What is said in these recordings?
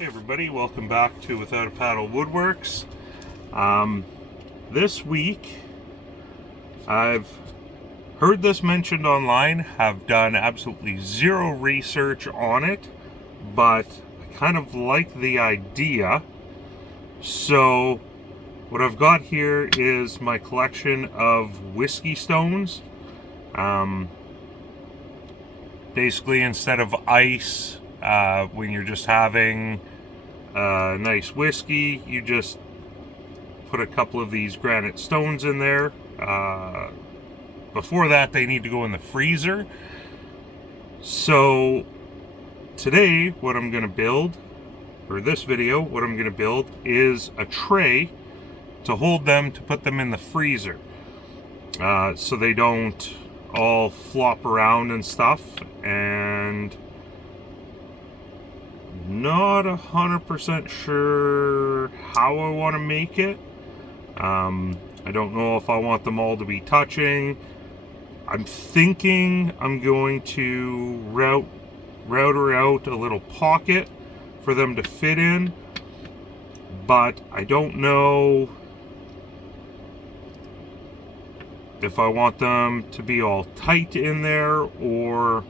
Hey everybody, welcome back to Without a Paddle Woodworks. This week I've heard this mentioned online, have done absolutely zero research on it, but I kind of like the idea. So what I've got here is my collection of whiskey stones. Basically, instead of ice, when you're just having nice whiskey, you just put a couple of these granite stones in there. Before that, they need to go in the freezer. So today, what I'm going to build, or this video, what I'm going to build is a tray to hold them, to put them in the freezer, so they don't all flop around and stuff. And not 100% sure how I want to make it. I don't know if I want them all to be touching. I'm thinking I'm going to router out a little pocket for them to fit in, but I don't know if I want them to be all tight in there or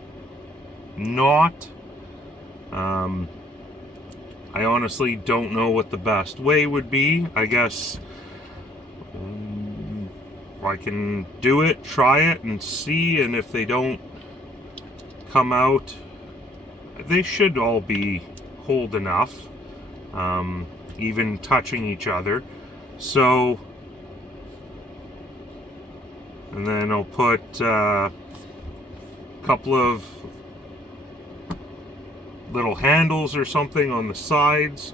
not. I honestly don't know what the best way would be. I guess I can do it, try it, and see, and if they don't come out, they should all be cold enough, even touching each other. So, and then I'll put a couple of little handles or something on the sides,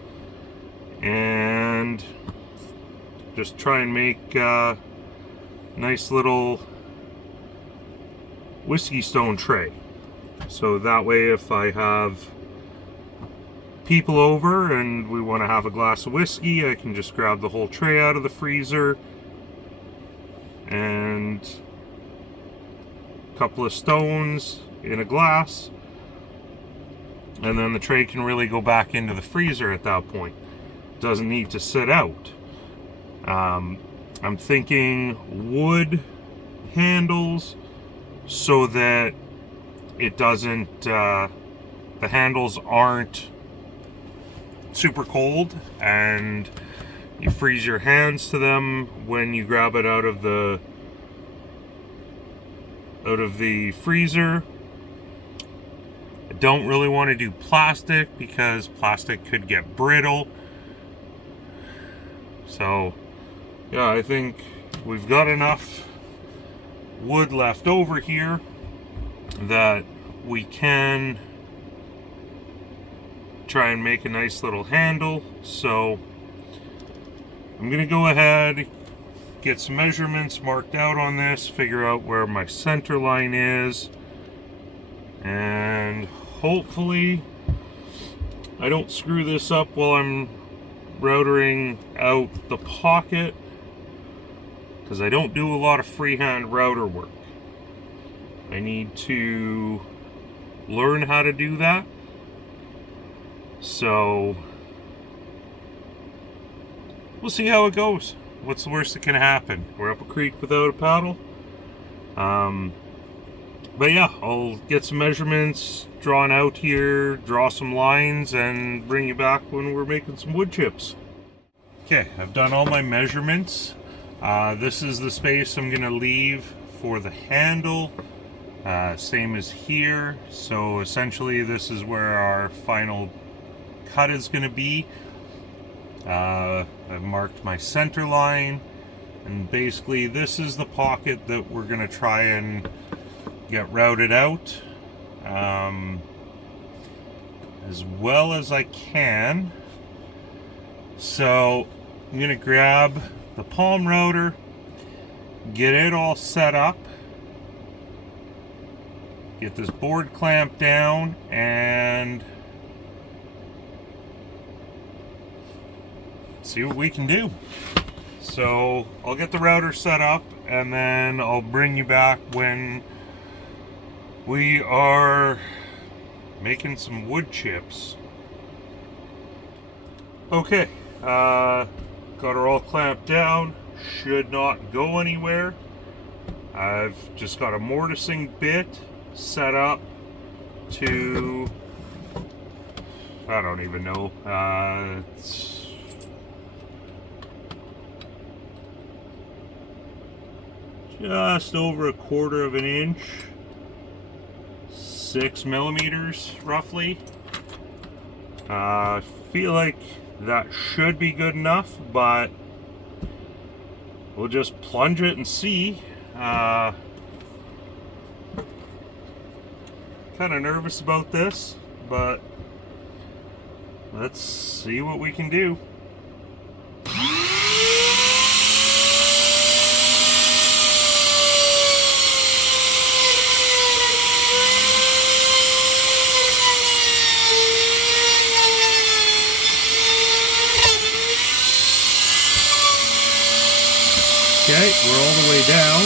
and just try and make a nice little whiskey stone tray. So that way, if I have people over and we want to have a glass of whiskey, I can just grab the whole tray out of the freezer and a couple of stones in a glass, and then the tray can really go back into the freezer at that point. It doesn't need to sit out. I'm thinking wood handles so that it doesn't, the handles aren't super cold and you freeze your hands to them when you grab it out of the freezer. I don't really want to do plastic because plastic could get brittle. So yeah, I think we've got enough wood left over here that we can try and make a nice little handle. So I'm gonna go ahead, get some measurements marked out on this, figure out where my center line is, and hopefully I don't screw this up while I'm routering out the pocket, because I don't do a lot of freehand router work. I need to learn how to do that. So we'll see how it goes. What's the worst that can happen? We're up a creek without a paddle. But yeah, I'll get some measurements drawn out here, draw some lines, and bring you back when we're making some wood chips. Okay, I've done all my measurements. This is the space I'm gonna leave for the handle, same as here. So essentially this is where our final cut is gonna be. I've marked my center line, and basically this is the pocket that we're gonna try and get routed out as well as I can. So I'm gonna grab the palm router, get it all set up, get this board clamped down, and see what we can do. So I'll get the router set up, and then I'll bring you back when we are making some wood chips. Okay, got her all clamped down. Should not go anywhere. I've just got a mortising bit set up to, I don't even know, it's just over 1/4 of an inch, 6 millimeters roughly. I feel like that should be good enough, but we'll just plunge it and see. Kind of nervous about this, but let's see what we can do. Okay, we're all the way down.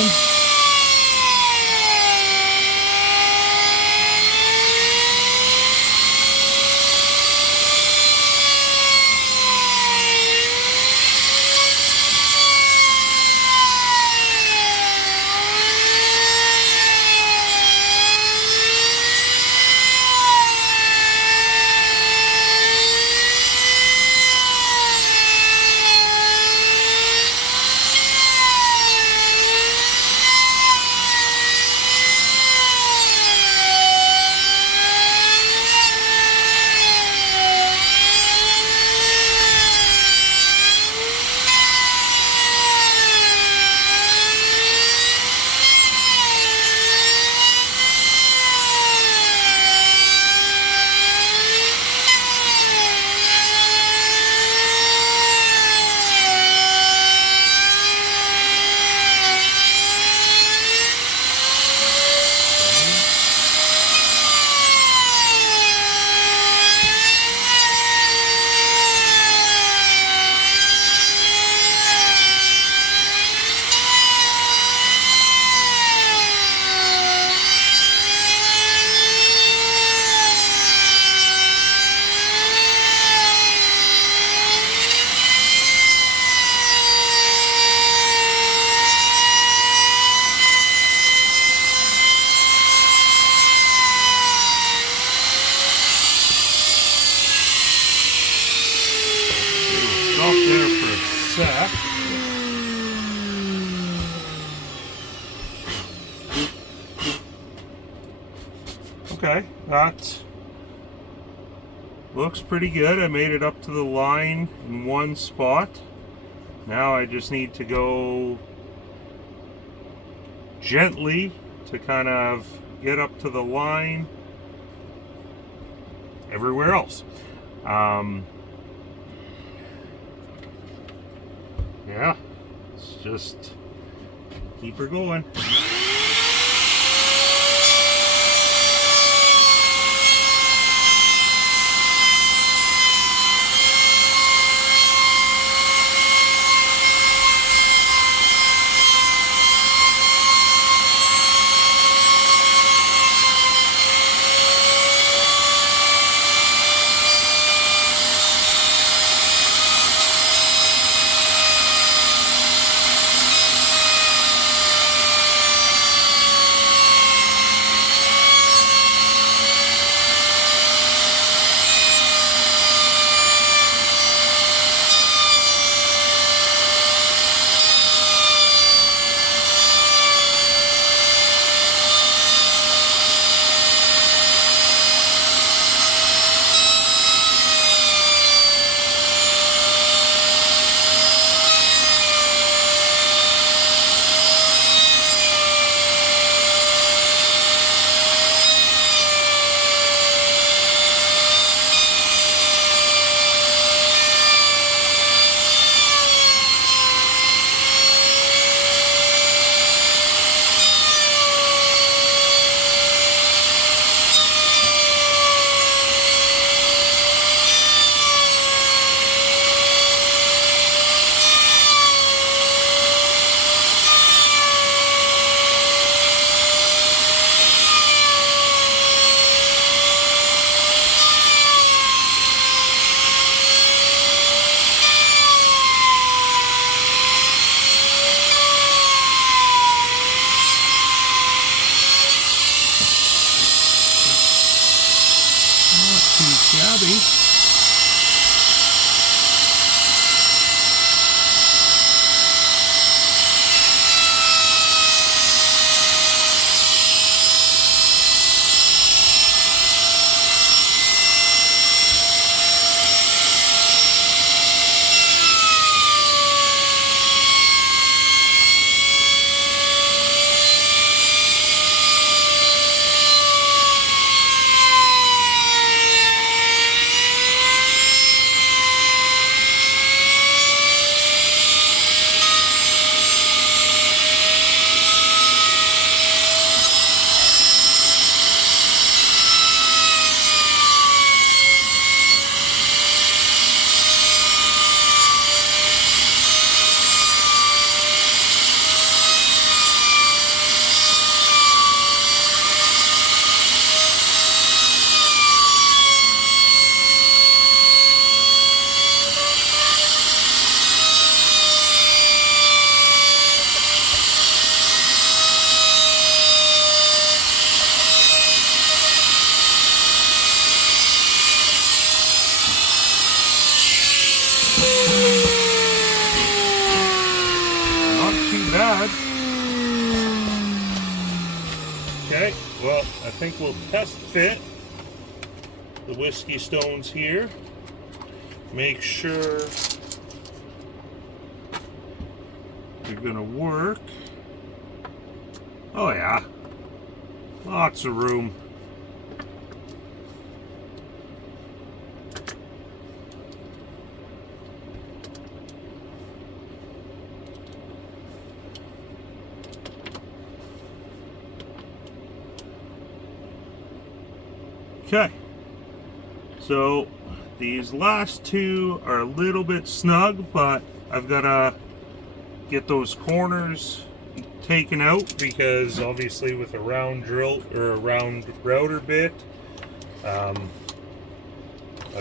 Stop there for a sec. Okay, that looks pretty good. I made it up to the line in one spot. Now I just need to go gently to kind of get up to the line everywhere else. Yeah, let's just keep her going. shabby. Bad. Okay, well, I think we'll test fit the whiskey stones here. Make sure they're gonna work. Oh yeah, lots of room. Okay, so these last two are a little bit snug, but I've got to get those corners taken out because obviously with a round drill or a round router bit, I've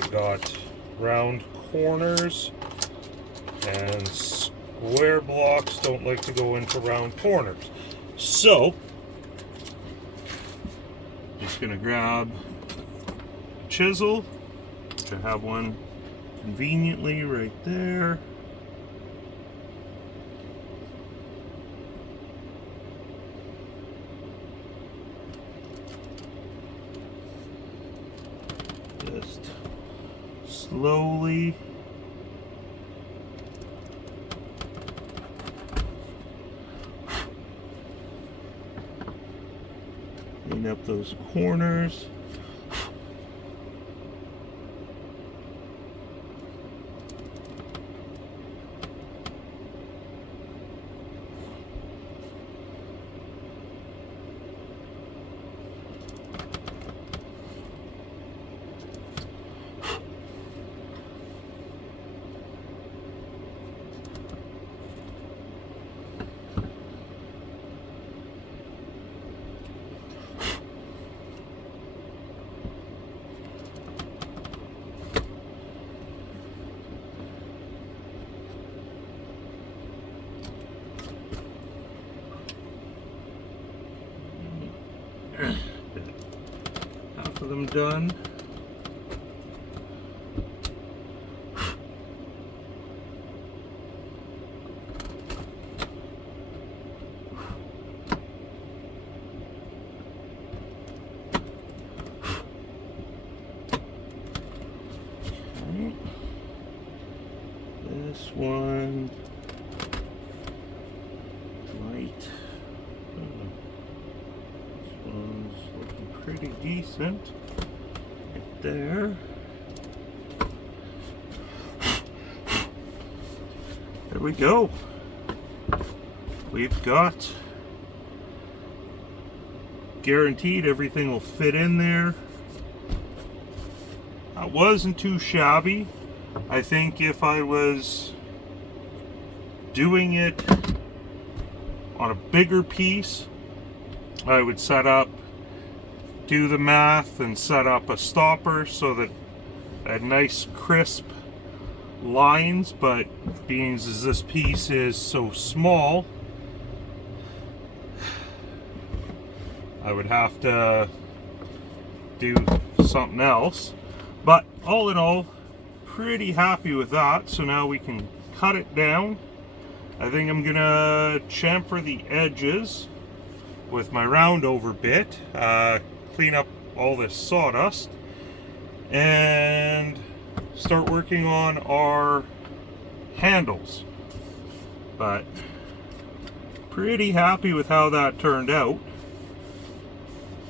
got round corners, and square blocks don't like to go into round corners. So, just gonna grab chisel. I have one conveniently right there. Just slowly clean up those corners. Half of them done. Okay. This one right. This one's looking pretty decent. Right there. There we go. We've got guaranteed everything will fit in there. That wasn't too shabby. I think if I was doing it on a bigger piece, I would do the math and set up a stopper so that I had nice crisp lines, but being as this piece is so small, I would have to do something else. But all in all, pretty happy with that. So now we can cut it down. I think I'm gonna chamfer the edges with my round over bit, clean up all this sawdust, and start working on our handles. But pretty happy with how that turned out.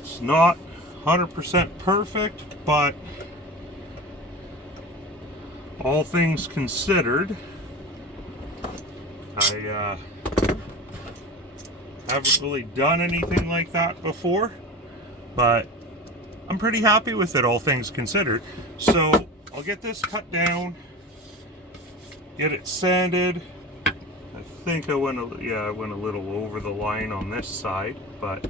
It's not 100% perfect, but all things considered, I haven't really done anything like that before, but I'm pretty happy with it, all things considered. So I'll get this cut down, get it sanded. I think I went a little over the line on this side, but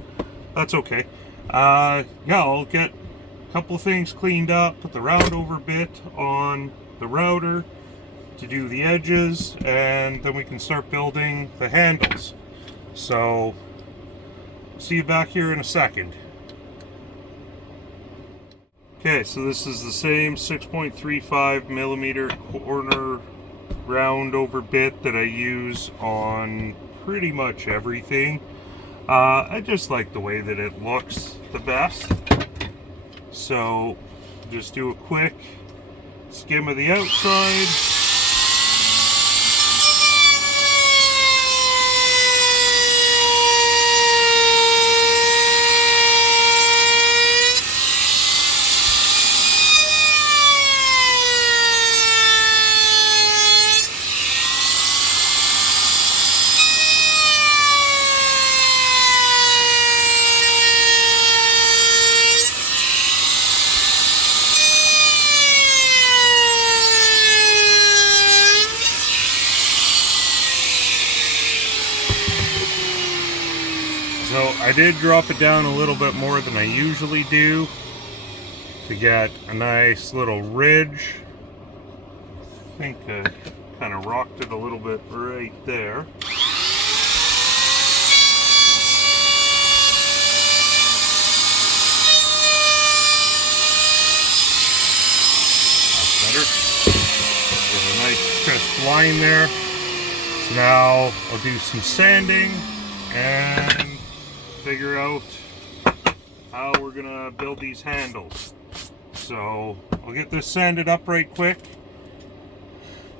that's okay. Yeah, I'll get a couple of things cleaned up, put the round over bit on the router to do the edges, and then we can start building the handles. So see you back here in a second. Okay, so this is the same 6.35 millimeter corner round over bit that I use on pretty much everything. I just like the way that it looks the best. So just do a quick skim of the outside. So I did drop it down a little bit more than I usually do to get a nice little ridge. I think I kind of rocked it a little bit right there. That's better. There's a nice crisp line there. So now I'll do some sanding and figure out how we're gonna build these handles. So I'll get this sanded up right quick.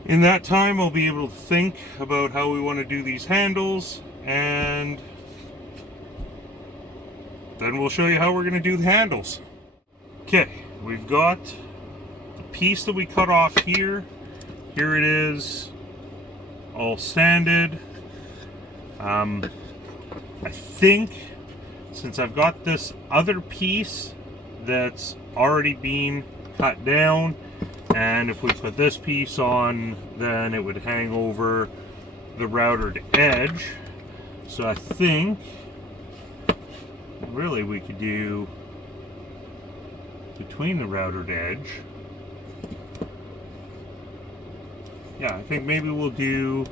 In that time, I'll be able to think about how we want to do these handles, and then we'll show you how we're gonna do the handles. Okay, we've got the piece that we cut off here. Here it is, all sanded. I think since I've got this other piece that's already been cut down, and if we put this piece on, then it would hang over the routered edge. So I think really we could do between the routered edge. Yeah, I think maybe we'll do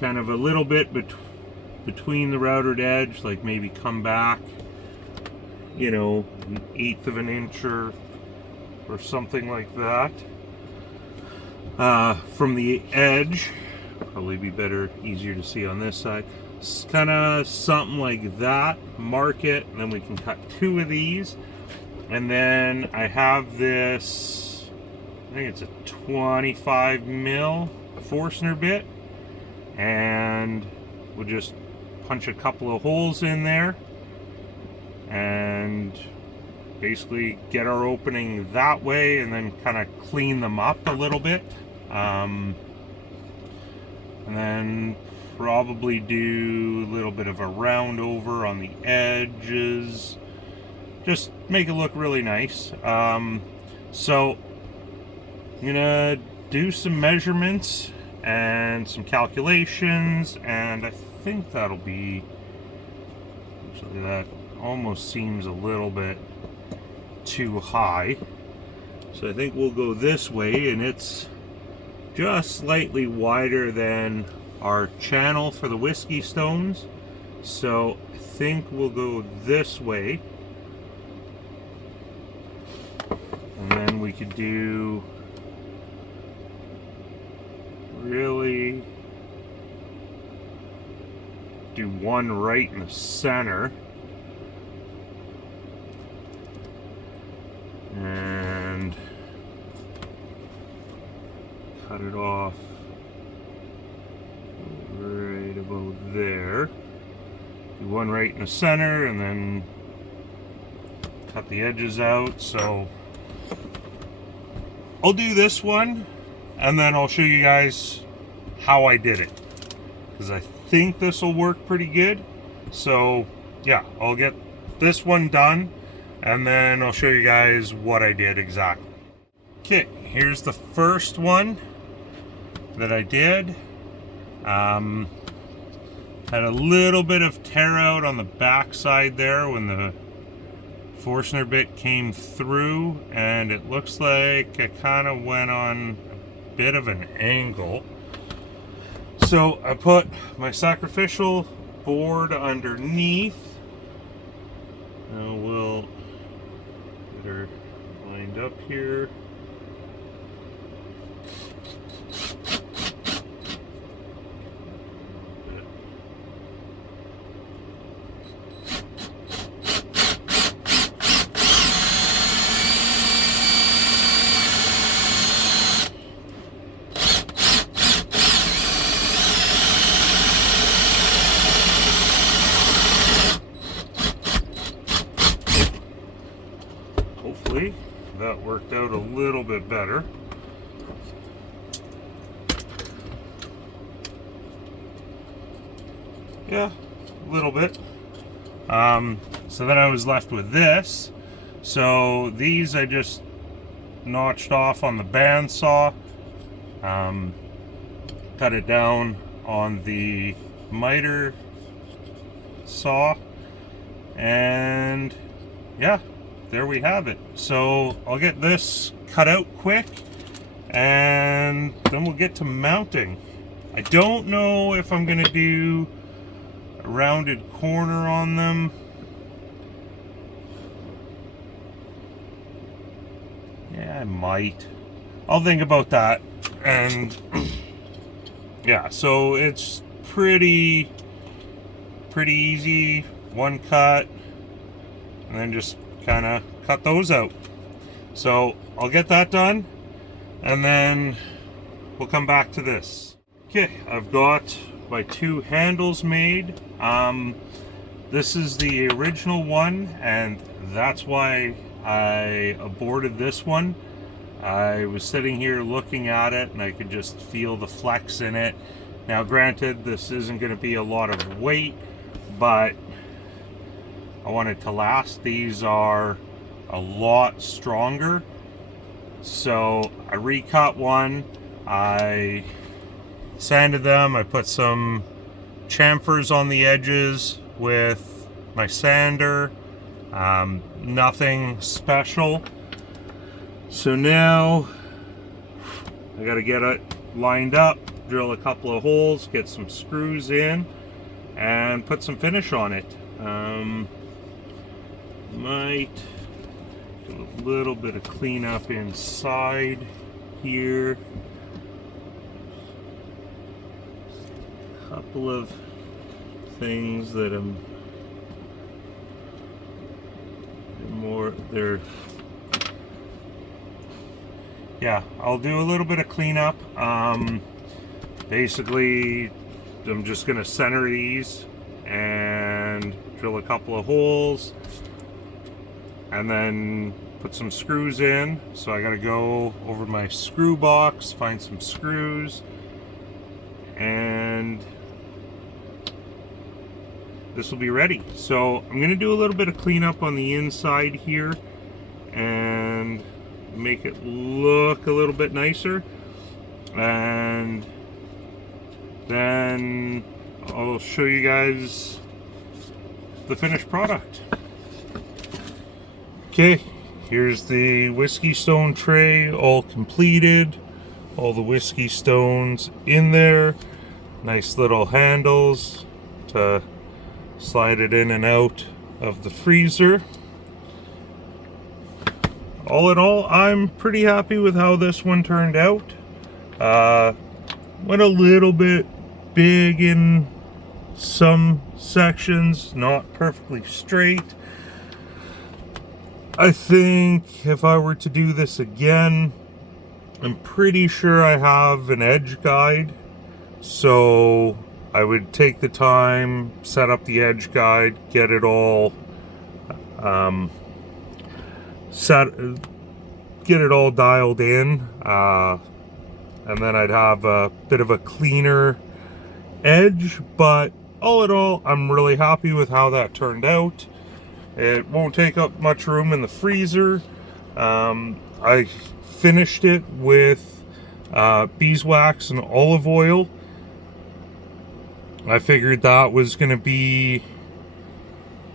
kind of a little bit between the routered edge, like maybe come back, you know, 1/8 of an inch or something like that from the edge. Probably be better, easier to see on this side. It's kind of something like that. Mark it, and then we can cut 2 of these. And then I have this, I think it's a 25 mil Forstner bit, and we'll just punch a couple of holes in there and basically get our opening that way, and then kind of clean them up a little bit, and then probably do a little bit of a round over on the edges, just make it look really nice. So I'm gonna do some measurements and some calculations, and I think that'll be, actually that almost seems a little bit too high, so I think we'll go this way, and it's just slightly wider than our channel for the whiskey stones, so I think we'll go this way. And then we could do really do one right in the center. And cut it off right about there. Do one right in the center and then cut the edges out. So I'll do this one and then I'll show you guys how I did it, because I think this will work pretty good. So yeah, I'll get this one done and then I'll show you guys what I did exactly. Okay, here's the first one that I did. Had a little bit of tear out on the back side there when the Forstner bit came through, and it looks like it kind of went on a bit of an angle. So I put my sacrificial board underneath. Now we'll get her lined up here. Hopefully that worked out a little bit better. Yeah, a little bit. So then I was left with this. So these I just notched off on the bandsaw, cut it down on the miter saw, and yeah, there we have it. So I'll get this cut out quick and then we'll get to mounting. I don't know if I'm gonna do a rounded corner on them. Yeah, I might. I'll think about that. And yeah, so it's pretty easy. One cut and then just kind of cut those out. So I'll get that done and then we'll come back to this. Okay, I've got my two handles made. This is the original one, and that's why I aborted this one. I was sitting here looking at it and I could just feel the flex in it. Now granted, this isn't going to be a lot of weight, but I want it to last. These are a lot stronger. So I recut one, I sanded them, I put some chamfers on the edges with my sander, nothing special. So now I got to get it lined up, drill a couple of holes, get some screws in, and put some finish on it. Might do a little bit of cleanup inside here. A couple of things that I'm yeah, I'll do a little bit of cleanup. Basically I'm just gonna center these and drill a couple of holes and then put some screws in. So I gotta go over my screw box, find some screws, and this will be ready. So I'm gonna do a little bit of cleanup on the inside here and make it look a little bit nicer, and then I'll show you guys the finished product. Okay, here's the whiskey stone tray all completed, all the whiskey stones in there, nice little handles to slide it in and out of the freezer. all in all, I'm pretty happy with how this one turned out. Went a little bit big in some sections, not perfectly straight. I think if I were to do this again, I'm pretty sure I have an edge guide, so I would take the time, set up the edge guide, get it all get it all dialed in, and then I'd have a bit of a cleaner edge. But all in all, I'm really happy with how that turned out. It won't take up much room in the freezer. I finished it with beeswax and olive oil. I figured that was going to be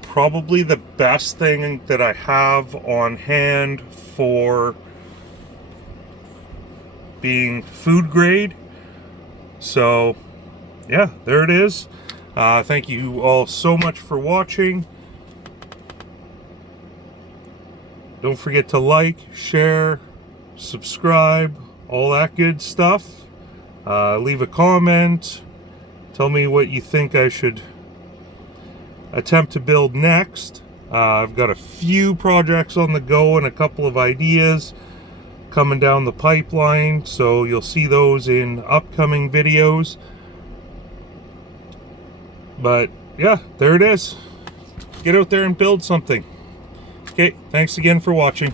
probably the best thing that I have on hand for being food grade. So yeah, there it is. Thank you all so much for watching. Don't forget to like, share, subscribe, all that good stuff. Leave a comment. Tell me what you think I should attempt to build next. I've got a few projects on the go and a couple of ideas coming down the pipeline, so you'll see those in upcoming videos. But yeah, there it is. Get out there and build something. Okay, thanks again for watching.